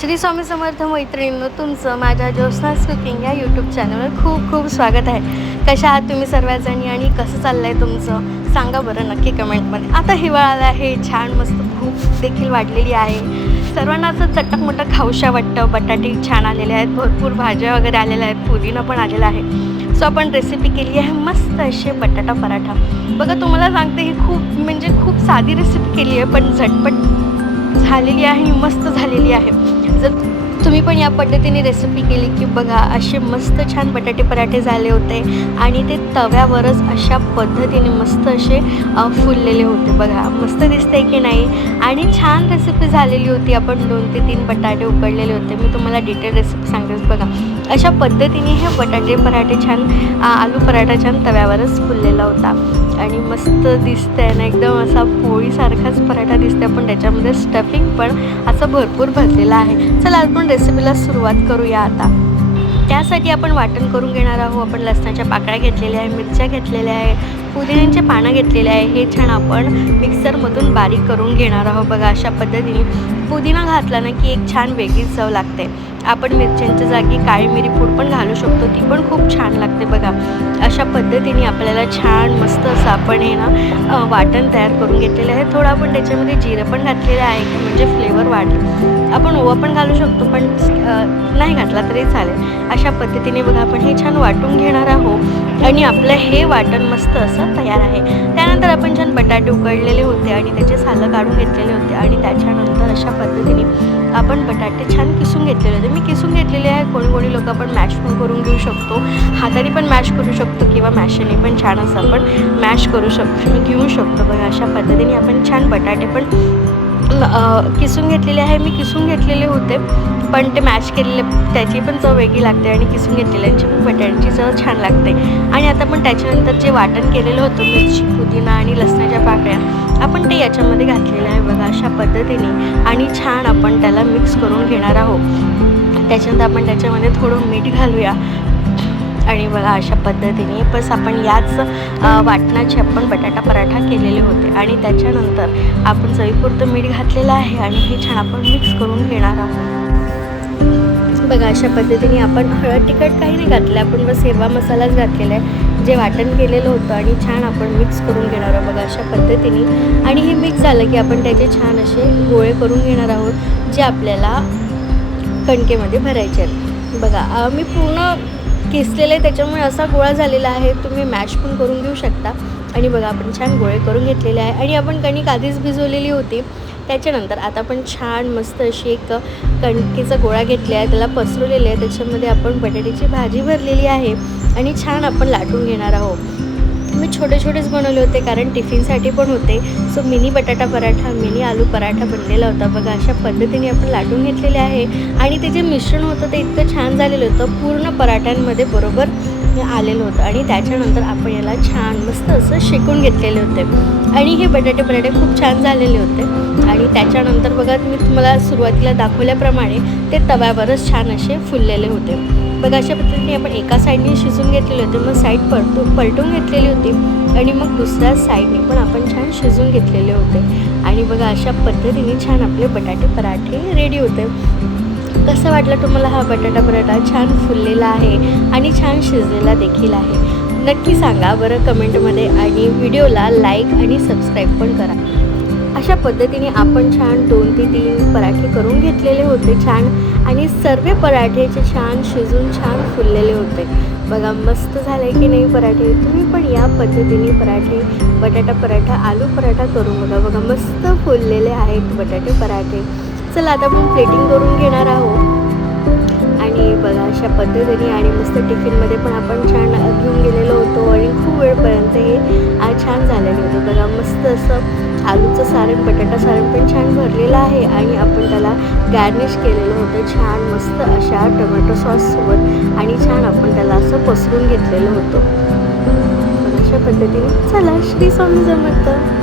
श्री स्वामी समर्थ मैत्रिणींनो, तुमचं माझ्या ज्योत्स्नास कुकिंग या यूट्यूब चॅनलवर खूप खूप स्वागत आहे. कशा आहात तुम्ही सर्वजणी आणि कसं चाललं आहे तुमचं सांगा बरं नक्की कमेंटमध्ये. आता हिवाळा आला आहे, छान मस्त भूक देखील वाढलेली आहे. सर्वांना असं चटकमटक खाऊशा वाटतं. बटाटे छान आलेले आहेत, भरपूर भाज्या वगैरे आलेल्या आहेत, पुदिना पण आलेला आहे. सो आपण रेसिपी केली आहे मस्त असे बटाटा पराठा. बघा तुम्हाला सांगते ही खूप साधी रेसिपी केली आहे, पण झटपट झालेली आहे, मस्त झालेली आहे. जर तुम्ही पण या पद्धतीने रेसिपी केली की बघा असे मस्त छान बटाटे पराठे झाले होते आणि ते तव्यावरच अशा पद्धतीने मस्त असे फुललेले होते. बघा मस्त दिसते की नाही. आणि छान रेसिपी झालेली होती. आपण 2 ते 3 बटाटे उकडलेले होते. मी तुम्हाला डिटेल रेसिपी सांगतेच. बघा अशा पद्धतीने हे बटाटे पराठे छान आलू पराठा छान तव्यावरच फुललेला होता आणि मस्त दिसतंय ना, एकदम असा पोळीसारखाच पराठा दिसते. पण त्याच्यामध्ये स्टफिंग पण असं भरपूर भरलेलं आहे. चला आपण रेसिपीला सुरुवात करूया. आता त्यासाठी आपण वाटण करून घेणार आहोत. आपण लसणाच्या पाकळ्या घेतलेल्या आहे, मिरच्या घेतलेल्या आहे, पुदिन्याचे पानं घेतलेले आहे. हे छान आपण मिक्सरमधून बारीक करून घेणार आहोत. बघा अशा पद्धतीने पुदिना घातला ना की एक छान वेगळी चव लागते. आपण मिरच्यांच्या जागी काळी मिरी पूड पण घालू शकतो, ती पण खूप छान लागते. बघा अशा पद्धतीने आपल्याला छान मस्त असं आपण हे ना वाटण तयार करून घेतलेलं आहे. थोडं आपण त्याच्यामध्ये जिरं पण घातलेलं आहे की म्हणजे फ्लेवर वाढेल. आपण ओवा पण घालू शकतो, पण नाही घातला तरी चालेल. अशा पद्धतीने बघा आपण हे छान वाटून घेणार आहोत आणि आपलं हे वाटण मस्त असं तयार आहे. त्यानंतर आपण छान बटाटे उकडलेले होते आणि त्याचे सालं काढून घेतलेले होते आणि त्याच्यानंतर अशा पद्धतीने आपण बटाटे छान किसून घेतलेले होते. मी किसून घेतलेले आहे. कोणी लोक आपण मॅश पण करून घेऊ शकतो, हाताने पण मॅश करू शकतो किंवा मॅशने पण छान असं आपण मॅश करू शकतो, घेऊ शकतो. बघा अशा पद्धतीने आपण छान बटाटे पण किसून घेतलेले आहे. मी किसून घेतलेले होते, पण ते मॅश केलेले त्याची पण चव वेगळी लागते आणि किसून घेतलेल्यांची पण बटाट्याची चव छान लागते. आणि आता पण त्याच्यानंतर जे वाटण केलेलं होतं मिरची, पुदिना आणि लसणाच्या पाकळ्या आपण ते याच्यामध्ये घातलेलं आहे. बघा अशा पद्धतीने आणि छान आपण त्याला मिक्स करून घेणार आहोत. त्याच्यानंतर आपण त्याच्यामध्ये थोडं मीठ घालूया आणि बघा अशा पद्धतीने बस आपण याच वाटणाचे आपण बटाटा पराठा केलेले होते आणि त्याच्यानंतर आपण चवीपुरतं मीठ घातलेलं आहे आणि हे छान आपण मिक्स करून घेणार आहोत. बघा अशा पद्धतीने आपण हळद तिखट काही नाही घातलं, आपण बस हिरवा मसालाच घातलेला आहे, जे वाटण केलेलं होतं आणि छान आपण मिक्स करून घेणार आहोत. बघा अशा पद्धतीने आणि हे मिक्स झालं की आपण त्याचे छान असे गोळे करून घेणार आहोत, जे आपल्याला कणकेमध्ये भरायचे आहेत. बघा मी पूर्ण किसलेले त्याच्यामुळे असा गोळा झालेला आहे. तुम्ही मॅश पण करून घेऊ शकता. आणि बघा आपण छान गोळे करून घेतलेले आहे आणि आपण कणिक आधीच भिजवलेली होती. त्याच्यानंतर आता आपण छान मस्त अशी एक कणकेचा गोळा घेतला आहे, त्याला पसरवलेले आहे. त्याच्यामध्ये आपण बटाट्याची भाजी भरलेली आहे आणि छान आपण लाटून घेणार आहोत. मी छोटेच बनवले होते कारण टिफिनसाठी पण होते. सो मिनी बटाटा पराठा, मिनी आलू पराठा बनलेला होता. बघा अशा पद्धतीने आपण लाटून घेतलेले आहे आणि ते जे मिश्रण होतं ते इतकं छान झालेलं होतं, पूर्ण पराठ्यांमध्ये बरोबर आलेलं होतं. आणि त्याच्यानंतर आपण याला छान मस्त असं शेकून घेतलेले होते आणि हे बटाटे पराठे खूप छान झालेले होते. आणि त्याच्यानंतर बघा मी तुम्हाला सुरुवातीला दाखवल्याप्रमाणे ते तव्यावरच छान असे फुललेले होते. बघा अशा पद्धतीने आपण एका साईडने शिजून घेतलेले होते, मग साईड पलटून घेतलेली होती आणि मग दुसऱ्या साईडने पण आपण छान शिजून घेतलेले होते. आणि बघा अशा पद्धतीने छान आपले बटाटे पराठे रेडी होते. कसं वाटलं तुम्हाला हा बटाटा पराठा? छान फुललेला आहे आणि छान शिजलेला देखील आहे. नक्की सांगा बरं कमेंटमध्ये आणि व्हिडिओला लाईक आणि सबस्क्राईब पण करा. अशा पद्धतीने आपण छान 2 ते 3 पराठे करून घेतलेले होते छान आणि सर्व पराठेचे छान शिजून छान फुललेले होते. बघा मस्त झालं की नाही पराठे. तुम्ही पण या पद्धतीने पराठे, बटाटा पराठा, आलू पराठा करून बघा. बघा मस्त फुललेले आहेत बटाटे पराठे. चला आता आपण प्लेटिंग करून घेणार आहोत आणि बघा अशा पद्धतीने आणि मस्त टिफिनमध्ये पण आपण छान घेऊन गेलेलो होतो आणि खूप वेळपर्यंत हे छान झालेले होते. बघा मस्त असं आलूचं सारण, बटाटा सारण पण छान भरलेलं आहे आणि आपण त्याला गार्निश केलेलं होतं छान मस्त अशा टोमॅटो सॉससोबत आणि छान आपण त्याला असं पसरून घेतलेलं होतं. अशा पद्धतीने चला श्री स्वामी समर्थ.